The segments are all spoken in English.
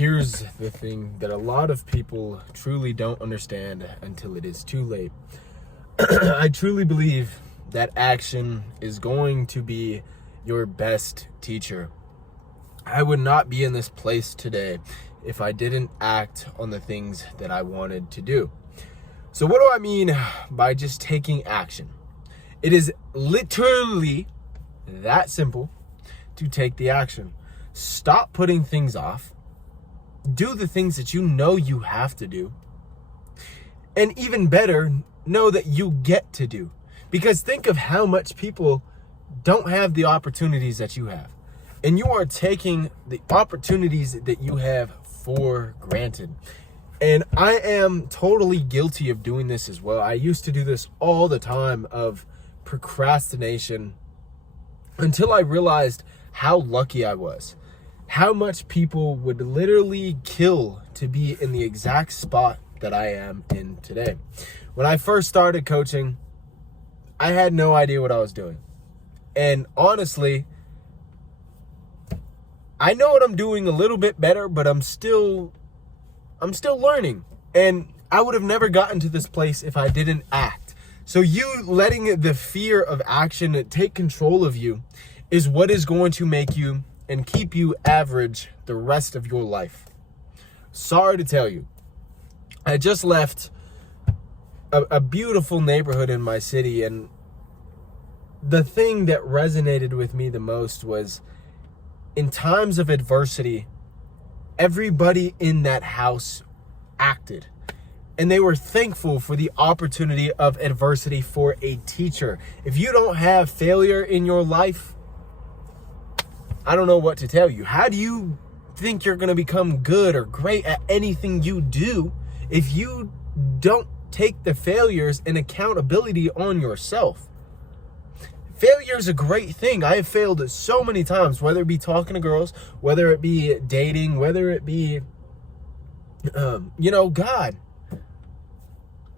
Here's the thing that a lot of people truly don't understand until it is too late. I truly believe that action is going to be your best teacher. I would not be in this place today if I didn't act on the things that I wanted to do. So what do I mean by just taking action? It is literally that simple to take the action. Stop putting things off. Do the things that you know you have to do. And even better, know that you get to do. Because think of how much people don't have the opportunities that you have. And you are taking the opportunities that you have for granted. And I am totally guilty of doing this as well. I used to do this all the time, of procrastination, until I realized how lucky I was. How much people would literally kill to be in the exact spot that I am in today. When I first started coaching, I had no idea what I was doing. And honestly, I know what I'm doing a little bit better, but I'm still learning. And I would have never gotten to this place if I didn't act. So you letting the fear of action take control of you is what is going to make you and keep you average the rest of your life. Sorry to tell you, I just left a beautiful neighborhood in my city, and the thing that resonated with me the most was, in times of adversity, everybody in that house acted. And they were thankful for the opportunity of adversity for a teacher. If you don't have failure in your life, I don't know what to tell you. How do you think you're going to become good or great at anything you do if you don't take the failures and accountability on yourself? Failure is a great thing. I have failed so many times, whether it be talking to girls, whether it be dating, whether it be, God.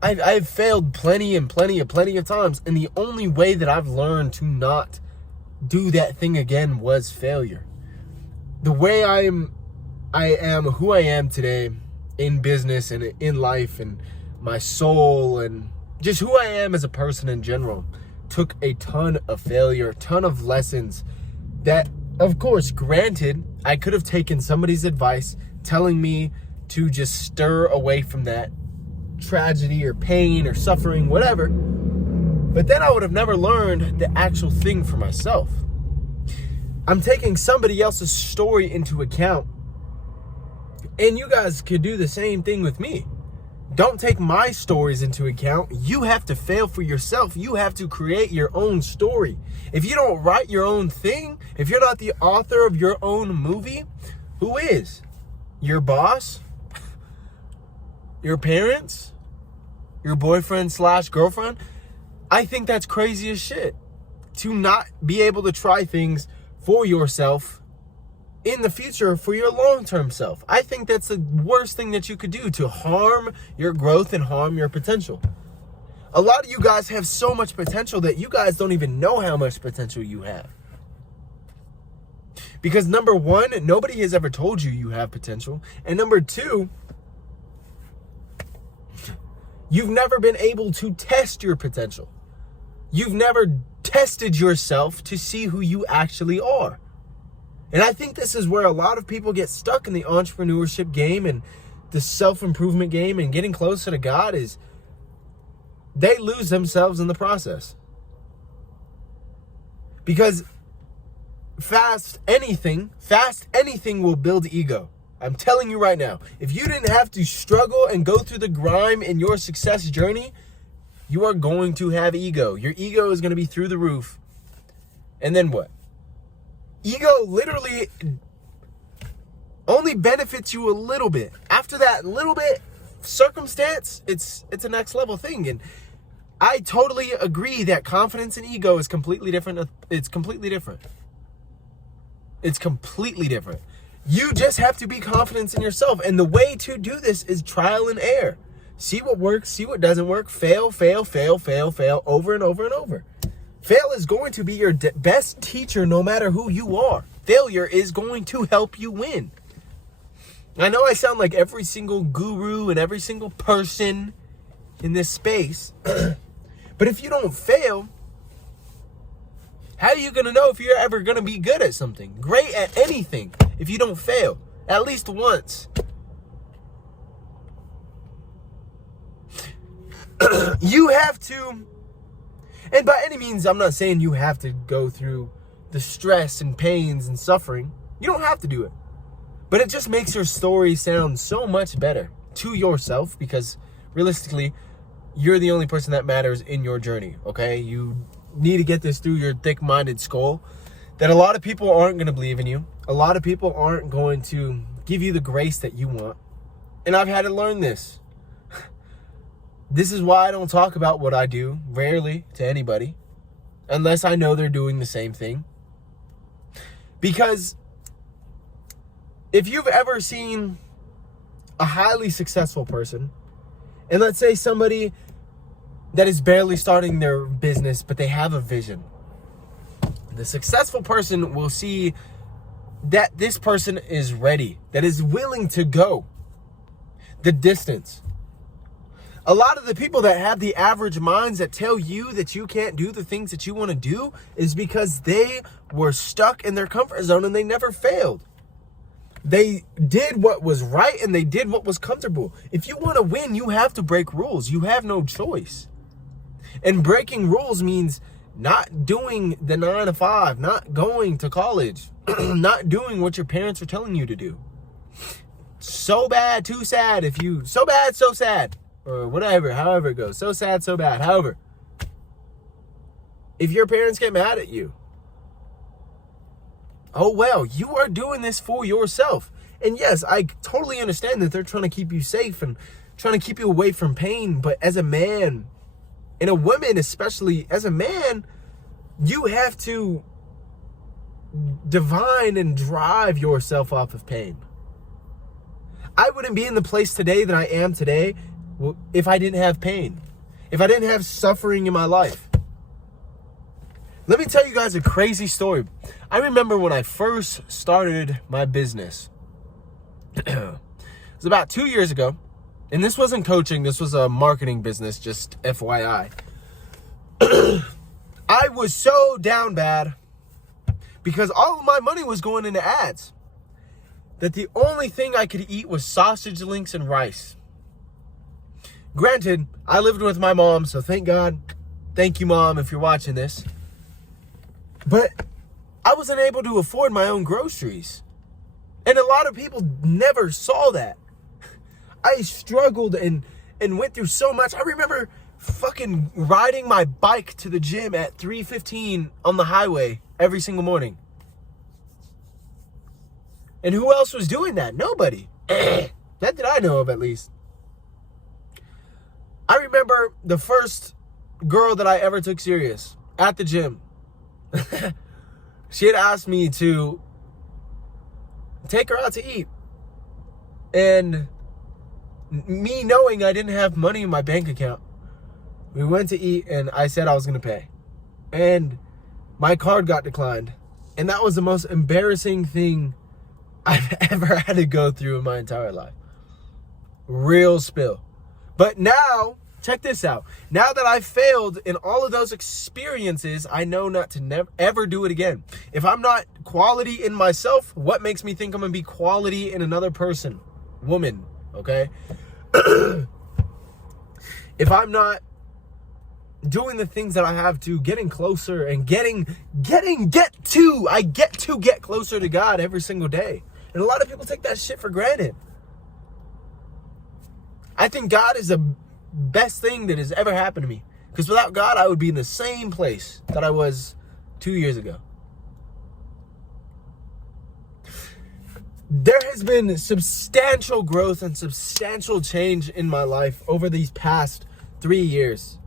I've failed plenty of times. And the only way that I've learned to not do that thing again was failure. The way I am who I am today in business and in life, and my soul, and just who I am as a person in general, took a ton of failure, a ton of lessons that, of course, granted, I could have taken somebody's advice telling me to just stir away from that tragedy or pain or suffering, whatever. But then I would have never learned the actual thing for myself. I'm taking somebody else's story into account. And you guys could do the same thing with me. Don't take my stories into account. You have to fail for yourself. You have to create your own story. If you don't write your own thing, if you're not the author of your own movie, who is? Your boss? Your parents? Your boyfriend / girlfriend? I think that's crazy as shit, to not be able to try things for yourself in the future for your long-term self. I think that's the worst thing that you could do, to harm your growth and harm your potential. A lot of you guys have so much potential that you guys don't even know how much potential you have. Because number one, nobody has ever told you you have potential. And number two, you've never been able to test your potential. You've never tested yourself to see who you actually are. And I think this is where a lot of people get stuck in the entrepreneurship game and the self-improvement game and getting closer to God, is they lose themselves in the process. Because fast anything will build ego. I'm telling you right now, if you didn't have to struggle and go through the grime in your success journey, you are going to have ego. Your ego is going to be through the roof. And then what? Ego literally only benefits you a little bit. After that little bit circumstance, it's a next level thing. And I totally agree that confidence and ego is completely different. It's completely different. You just have to be confident in yourself. And the way to do this is trial and error. See what works, see what doesn't work. Fail, over and over and over. Fail is going to be your best teacher no matter who you are. Failure is going to help you win. I know I sound like every single guru and every single person in this space, but if you don't fail, how are you going to know if you're ever going to be good at something, great at anything, if you don't fail at least once? You have to, and by any means, I'm not saying you have to go through the stress and pains and suffering. You don't have to do it. But it just makes your story sound so much better to yourself, because realistically, you're the only person that matters in your journey, okay? You need to get this through your thick-minded skull, that a lot of people aren't going to believe in you. A lot of people aren't going to give you the grace that you want. And I've had to learn this. This is why I don't talk about what I do, rarely, to anybody, unless I know they're doing the same thing. Because if you've ever seen a highly successful person, and let's say somebody that is barely starting their business, but they have a vision, the successful person will see that this person is ready, that is willing to go the distance. A lot of the people that have the average minds that tell you that you can't do the things that you want to do is because they were stuck in their comfort zone and they never failed. They did what was right and they did what was comfortable. If you want to win, you have to break rules. You have no choice. And breaking rules means not doing the 9 to 5, not going to college, not doing what your parents are telling you to do. So bad, too sad. So bad, so sad. Or whatever, however it goes. So sad, so bad. However, if your parents get mad at you, oh well, you are doing this for yourself. And yes, I totally understand that they're trying to keep you safe and trying to keep you away from pain. But as a man, and a woman especially, as a man, you have to divine and drive yourself off of pain. I wouldn't be in the place today that I am today if I didn't have pain, if I didn't have suffering in my life. Let me tell you guys a crazy story. I remember when I first started my business. It was about 2 years ago. And this wasn't coaching. This was a marketing business, just FYI. I was so down bad because all of my money was going into ads, that the only thing I could eat was sausage links and rice. Granted, I lived with my mom, so thank God. Thank you, Mom, if you're watching this. But I wasn't able to afford my own groceries. And a lot of people never saw that. I struggled and went through so much. I remember fucking riding my bike to the gym at 3:15 on the highway every single morning. And who else was doing that? Nobody. Not that I know of, at least. I remember the first girl that I ever took serious at the gym. She had asked me to take her out to eat. And me knowing I didn't have money in my bank account, we went to eat and I said I was going to pay. And my card got declined. And that was the most embarrassing thing I've ever had to go through in my entire life. Real spill. But now, check this out. Now that I've failed in all of those experiences, I know not to ever do it again. If I'm not quality in myself, what makes me think I'm going to be quality in another person? Woman, okay? If I'm not doing the things that I have to, getting closer and get closer to God every single day. And a lot of people take that shit for granted. I think God is the best thing that has ever happened to me. Because without God, I would be in the same place that I was 2 years ago. There has been substantial growth and substantial change in my life over these past 3 years.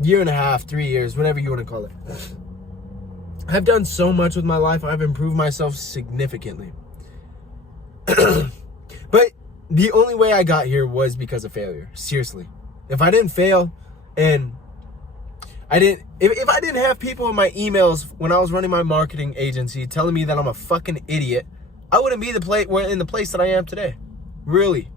Year and a half, 3 years, whatever you want to call it. I've done so much with my life. I've improved myself significantly. But the only way I got here was because of failure. Seriously. If I didn't fail and if I didn't have people in my emails when I was running my marketing agency telling me that I'm a fucking idiot I wouldn't be in the place that I am today. Really.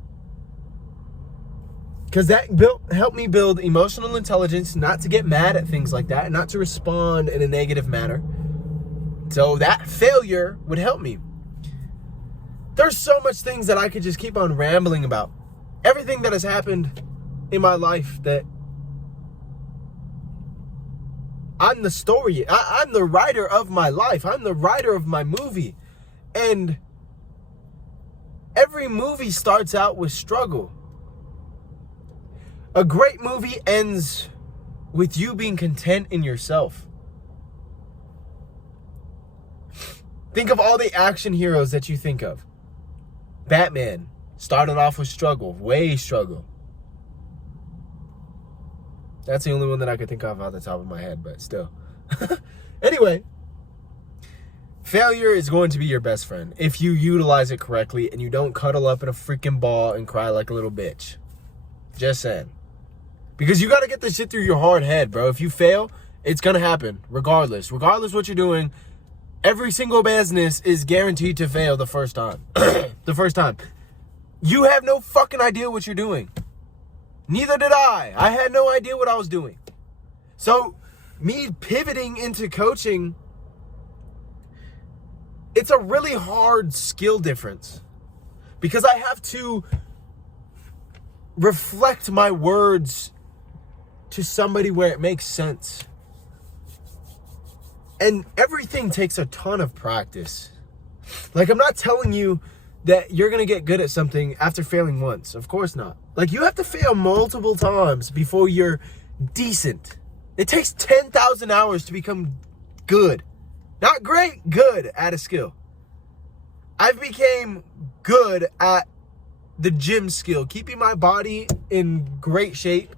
Because that helped me build emotional intelligence, not to get mad at things like that, and not to respond in a negative manner. So that failure would help me. There's so much things that I could just keep on rambling about. Everything that has happened in my life that I'm the story. I'm the writer of my life. I'm the writer of my movie. And every movie starts out with struggle. A great movie ends with you being content in yourself. Think of all the action heroes that you think of. Batman started off with struggle, way struggle. That's the only one that I could think of off the top of my head, but still. Anyway, failure is going to be your best friend if you utilize it correctly and you don't cuddle up in a freaking ball and cry like a little bitch. Just saying. Because you got to get this shit through your hard head, bro. If you fail, it's going to happen regardless. Regardless what you're doing, every single business is guaranteed to fail the first time. The first time. You have no fucking idea what you're doing. Neither did I. I had no idea what I was doing. So, me pivoting into coaching, it's a really hard skill difference. Because I have to reflect my words to somebody where it makes sense. And everything takes a ton of practice. Like, I'm not telling you that you're going to get good at something after failing once. Of course not. Like, you have to fail multiple times before you're decent. It takes 10,000 hours to become good. Not great, good at a skill. I became good at the gym skill, keeping my body in great shape,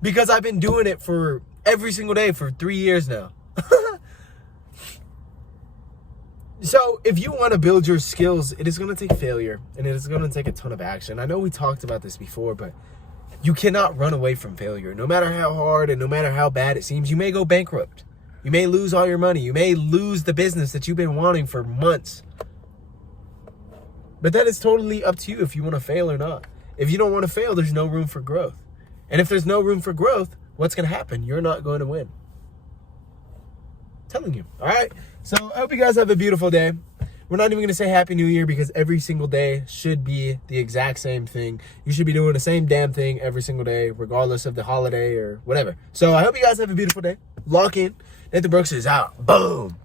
because I've been doing it for every single day for 3 years now. So if you want to build your skills, it is going to take failure and it is going to take a ton of action. I know we talked about this before, but you cannot run away from failure. No matter how hard and no matter how bad it seems, you may go bankrupt. You may lose all your money. You may lose the business that you've been wanting for months. But that is totally up to you if you want to fail or not. If you don't want to fail, there's no room for growth. And if there's no room for growth, what's going to happen? You're not going to win. I'm telling you. All right? So I hope you guys have a beautiful day. We're not even going to say Happy New Year because every single day should be the exact same thing. You should be doing the same damn thing every single day, regardless of the holiday or whatever. So I hope you guys have a beautiful day. Lock in. Nathan Brooks is out. Boom.